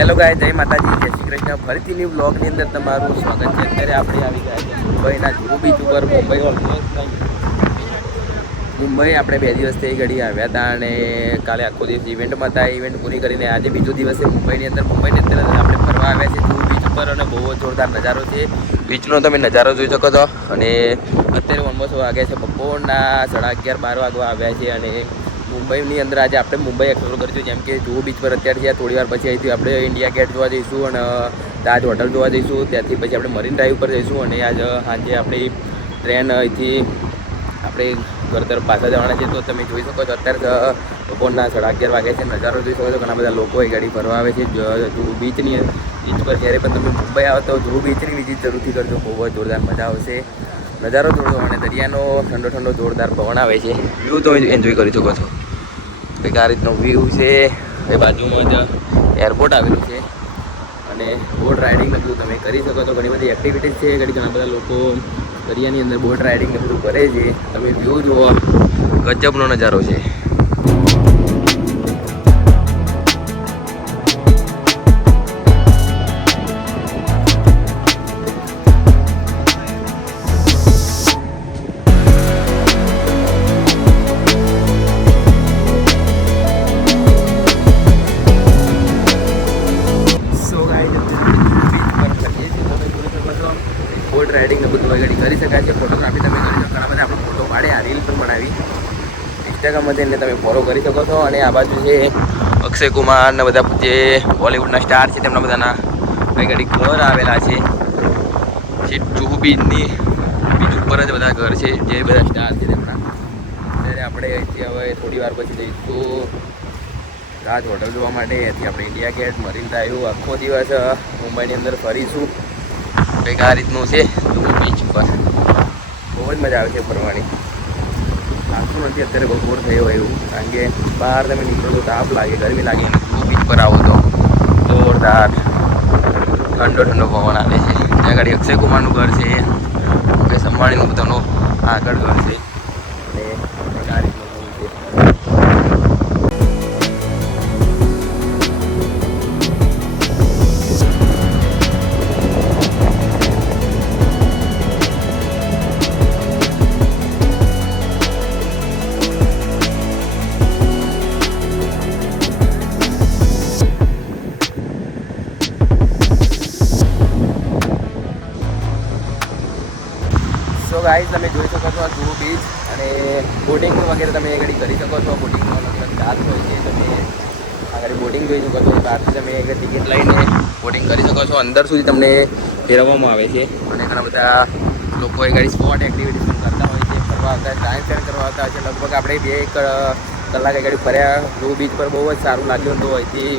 Hello ગાય જય માતાજી, જય શ્રી કૃષ્ણ. ફરીથી ન્યૂ બ્લોગની અંદર તમારું સ્વાગત છે. અત્યારે આપણે આવી ગયા છે મુંબઈના જુહુ બીચ ઉપર મુંબઈ મુંબઈ આપણે બે દિવસથી ઘડી આવ્યા હતા અને કાલે આખો દિવસ ઇવેન્ટમાં હતા. ઇવેન્ટ પૂરી કરીને આજે બીજો દિવસે મુંબઈની અંદર મુંબઈની અંદર આપણે ફરવા આવ્યા છે જુહુ બીચ ઉપર અને બહુ જોરદાર નજારો છે. બીચનો તમે નજારો જોઈ શકો છો. અને અત્યારે ઓલમોસ્ટ વાગ્યા છે બપોરના સાડા અગિયાર બાર વાગવા આવ્યા છે અને મુંબઈની અંદર આજે આપણે મુંબઈ એક્સપ્લોર કરીશું જેમ કે જુહુ બીચ પર અત્યારે છે થોડી વાર પછી અહીંથી આપણે ઇન્ડિયા ગેટ જોવા જઈશું અને તાજ હોટલ જોવા જઈશું. ત્યાંથી પછી આપણે મરીન ડ્રાઈવ પર જઈશું અને આજ સાંજે આપણી ટ્રેન અહીંથી આપણે ઘર તરફ પાછા જવાના છે. તો તમે જોઈ શકો છો, અત્યારે બપોરના સાડા અગિયાર વાગે છે. નજારો જોઈ શકો છો, ઘણા બધા લોકો એ ગાડી ફરવા આવે છે. જુહુ બીચની બીચ પર જ્યારે પણ તમે મુંબઈ આવો, તો જુહુ બીચની વિઝિટ જરૂરથી કરજો. બહુ જ જોરદાર મજા આવશે. નજારો જોડો અને દરિયાનો ઠંડો ઠંડો જોરદાર પવન આવે છે. વ્યૂ તો એન્જોય કરી શકો છો. કંઈક આ રીતનો વ્યૂ છે. એ બાજુમાં જ એરપોર્ટ આવેલું છે. અને બોટ રાઇડિંગ બધું તમે કરી શકો તો ઘણી બધી એક્ટિવિટીઝ છે. ઘણી ઘણા બધા લોકો દરિયાની અંદર બોટ રાઇડિંગ બધું કરે છે. તમે વ્યૂ જુઓ. ગજબનો નજારો છે. ઇન્સ્ટાગ્રામમાં એટલે તમે ફોલો કરી શકો છો. અને આ બાજુ છે અક્ષય કુમાર ને બધા જે બોલિવૂડના સ્ટાર છે તેમના બધાના આગળ ઘર આવેલા છે. જે જુહુ બીચની બીચ ઉપર જ બધા ઘર છે, જે બધા સ્ટાર છે તેમના. ત્યારે આપણે અહીંથી હવે થોડી વાર પછી જઈશું. રાજ હોટલ જોવા માટે. અહીંથી આપણે ઇન્ડિયા ગેટ મરીન ડ્રાઈવ આખો દિવસ મુંબઈની અંદર ફરીશું. કંઈક આ રીતનું છે જુહુ બીચ ઉપર. બહુ જ મજા આવે છે ફરવાની. લાગતું નથી, અત્યારે બપોર થયો એવું. કારણ કે બહાર તમે નીકળો તો તાપ લાગે, ગરમી લાગે. બીચ પર આવો તો જોરદાર ઠંડો ઠંડો પવન આવે છે. ત્યાં આગળ અક્ષય કુમારનું ઘર છે. મુકેશ અંબાણીનું બધાનું આગળ ઘર સો ગાઈઝ તમે જોઈ શકો છો આ બીચ અને બોટિંગ વગેરે તમે આગળ કરી શકો છો. બોટિંગનો અલગ ચાર્જ હોય છે. તમે આગળ બોટિંગ જોઈ શકો છો. બહારથી તમે આગળ ટિકિટ લઈને બોટિંગ કરી શકો છો. અંદર સુધી તમને ફેરવવામાં આવે છે. અને ઘણા બધા લોકો એ ગાડી સ્પોટ એક્ટિવિટીઝ કરતા હોય છે. ફરવા આવતા ટાઈમ સ્પેન્ડ કરવા આવતા હોય છે. લગભગ આપણે બે એક કલાક ગાડી ફર્યા. જુહુ બીચ પર બહુ જ સારું લાગ્યું હતું. અહીંથી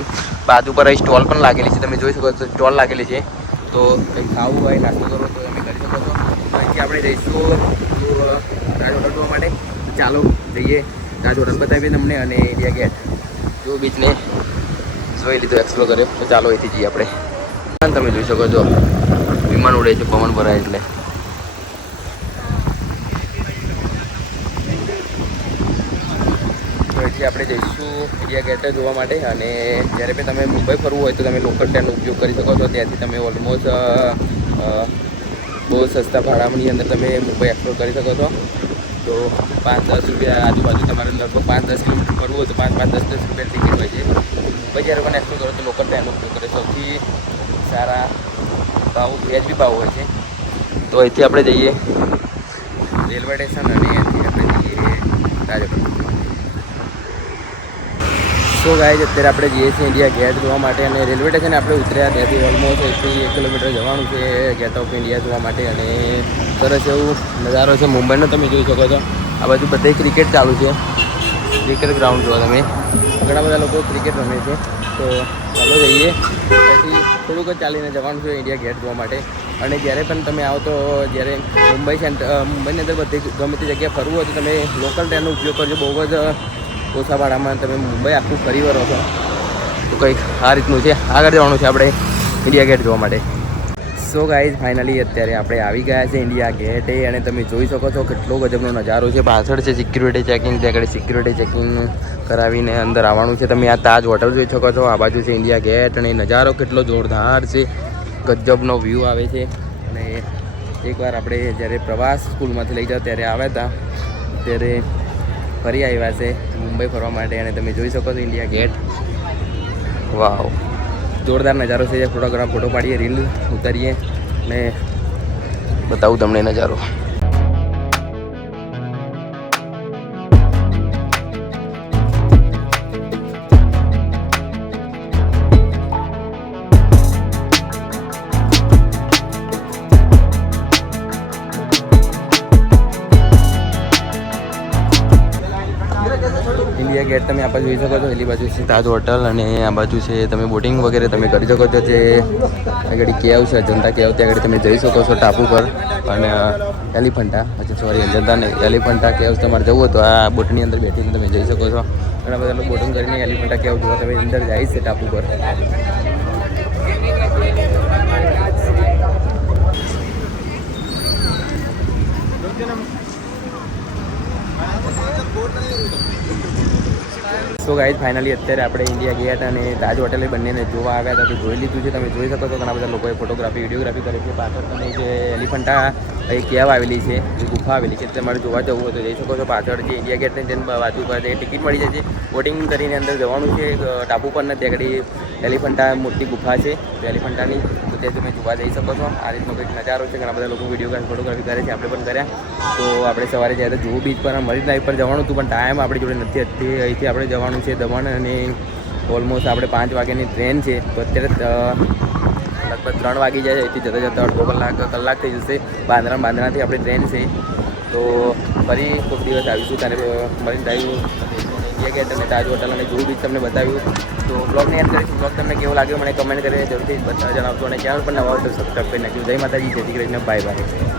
બાજુ પર સ્ટોલ પણ લાગેલી છે. તમે જોઈ શકો છો સ્ટોલ લાગેલી છે. તો કંઈ ખાવું હોય, નાસ્તો કરવો તો તમે કરી શકો છો. અહીંથી આપણે જઈશું તાજ હોટલ જોવા માટે. ચાલો, જઈએ. રાજ હોટલ બતાવીએ તમને અને ઇન્ડિયા ગેટ. જો બીચને જોઈ લીધો એક્સપ્લોર કર્યો. તો ચાલો અહીંથી જઈએ આપણે. વિમાન તમે જોઈ શકો છો, વિમાન ઉડે છે, પવન ભરાય એટલે. અહીંથી આપણે જઈશું ઇન્ડિયા ગેટ જોવા માટે. અને જ્યારે પણ તમે મુંબઈ ફરવું હોય તો તમે લોકલ ટ્રેનનો ઉપયોગ કરી શકો છો. ત્યાંથી તમે ઓલમોસ્ટ બહુ સસ્તા ભાડામણી અંદર તમે મુંબઈ એક્સપ્લોર કરી શકો છો. તો પાંચ દસ રૂપિયા આજુબાજુ તમારે લગભગ પાંચ દસ કિલોમીટર ફરવું હોય તો પાંચ પાંચ દસ દસ રૂપિયા ટિકિટ હોય છે. મુંબઈ જ્યારે પણ એક્સપ્લોર કરો તો લોકલ ટ્રેનનો ઉપયોગ કરે. સૌથી સારા ભાવ વ્યાજબી ભાવ હોય છે. તો અહીંથી આપણે જઈએ. રેલવે સ્ટેશન અને અહીંથી આપણે જઈએ રાજકોટ સો ગાય અત્યારે આપણે જઈએ છીએ ઇન્ડિયા ગેટ જોવા માટે અને રેલવે સ્ટેશન આપણે ઉતર્યા. ત્યાંથી ઓલમોસ્ટ એકથી એક કિલોમીટર જવાનું છે ગેટ ઓફ ઇન્ડિયા જોવા માટે અને સરસ એવું નજારો છે. મુંબઈનો તમે જોઈ શકો છો. આ બાજુ બધે ક્રિકેટ ચાલુ છે. ક્રિકેટ ગ્રાઉન્ડ જોવા તમે. ઘણા બધા લોકો ક્રિકેટ રમે છે. તો ચાલો જઈએ. ત્યાંથી થોડુંક જ ચાલીને જવાનું છે ઇન્ડિયા ગેટ જોવા માટે. અને જ્યારે પણ તમે આવો તો જ્યારે મુંબઈ સેન્ટર મુંબઈની અંદર બધી ગમે તે જગ્યાએ ફરવું હોય તો તમે લોકલ ટ્રેનનો ઉપયોગ કરજો. બહુ જ ભાડામાં તમે મુંબઈ આખું ફરી વળો છો. તો કંઈક આ રીતનું છે. આગળ જવાનું છે આપણે ઇન્ડિયા ગેટ જોવા માટે. સો ગાઈઝ ફાઇનલી અત્યારે આપણે આવી ગયા છે ઇન્ડિયા ગેટે અને તમે જોઈ શકો છો કેટલો ગજબનો નજારો છે. પાછળ છે સિક્યુરિટી ચેકિંગ ત્યાં આગળ સિક્યુરિટી ચેકિંગ કરાવીને અંદર આવવાનું છે. તમે આ તાજ હોટલ જોઈ શકો છો. આ બાજુ છે ઇન્ડિયા ગેટ અને નજારો કેટલો જોરદાર છે. ગજબનો વ્યૂ આવે છે. અને એકવાર આપણે જ્યારે પ્રવાસ સ્કૂલમાંથી લઈ જાઓ, ત્યારે આવ્યા હતા. ત્યારે ફરી આવ્યા છે મુંબઈ ફરવા માટે અને તમે જોઈ શકો છો ઇન્ડિયા ગેટ. વાવ. જોરદાર નજારો છે. ફોટોગ્રાફ ફોટો પાડીએ, રીલ ઉતારીએ ને બતાવું તમને નજારો. ગેટ તમે આ બાજુ જોઈ શકો છો એલી બાજુ છે તાજ હોટલ અને આ બાજુ છે તમે બોટિંગ વગેરે તમે કરી શકો છો, જે આગળ કેવ છે અજંતા કેવ, ત્યાં આગળ તમે જઈ શકો છો ટાપુ પર. અને એલિફન્ટા, અચ્છા સોરી અજંતા નહીં એલિફન્ટા કેવ તમારે જવું હોય તો આ બોટની અંદર બેઠીને તમે જઈ શકો છો. ઘણા બધા બોટિંગ કરીને એલિફન્ટા કેવ જોવા તમે અંદર જાય છે ટાપુ પર. સો ગાઈઝ ફાઇનલી અત્યારે આપણે ઇન્ડિયા ગયા હતા અને તાજ હોટેલે બંનેને જોવા આવ્યા હતા. તો જોઈ લીધું છે, તમે જોઈ શકો છો, ઘણા બધા લોકોએ ફોટોગ્રાફી વિડીયોગ્રાફી કરે છે. પાછળ તમે જે એલિફન્ટા એ કેવ આવેલી છે, એ ગુફા આવેલી છે. તમારે જોવા જવું હોય તો જઈ શકો છો. પાછળ જે ઇન્ડિયા ગેટની જેમ બાજુ પર જે ટિકિટ મળી જાય છે બોટિંગ કરીને અંદર જવાનું છે. ટાપુ પર ને ત્યાં આગળ એલિફન્ટા મોટી ગુફા છે. એલિફન્ટાની તો તમે જોવા જઈ શકો છો. આ રીતનો કંઈક નજારો છે. ઘણા બધા લોકો વીડિયો ફોટોગ્રાફી કરે છે. આપણે પણ કર્યા. તો આપણે સવારે જાય તો જુહુ બીચ પર. મરીન ડ્રાઈવ પર જવાનું હતું, પણ ટાઈમ આપણી જોડે નથી. હતી અહીંથી આપણે જવાનું છે દમણ અને ઓલમોસ્ટ આપણે પાંચ વાગ્યાની ટ્રેન છે. તો અત્યારે લગભગ ત્રણ વાગી જાય અહીંથી જતાં જતાં અડધો કલાક કલાક થઈ જશે. બાંદ્રા, બાંદ્રાથી આપણી ટ્રેન છે. તો ફરી ખૂબ દિવસ આવીશું. ત્યારે મરીન ડ્રાઈવ ઇન્ડિયા તમે તાજ હોટલ અને જુહુ બીચ તમને બતાવ્યું. તો બ્લોગની કરીશું બ્લોગ તમને કેવો લાગ્યો, મને કમેન્ટ કરીને જરૂરથી જણાવજો અને ચેનલ પર નવા તો સબસ્ક્રાઈબ કરી નાખ્યું જય માતાજી, જય શ્રી કૃષ્ણ બાય બાય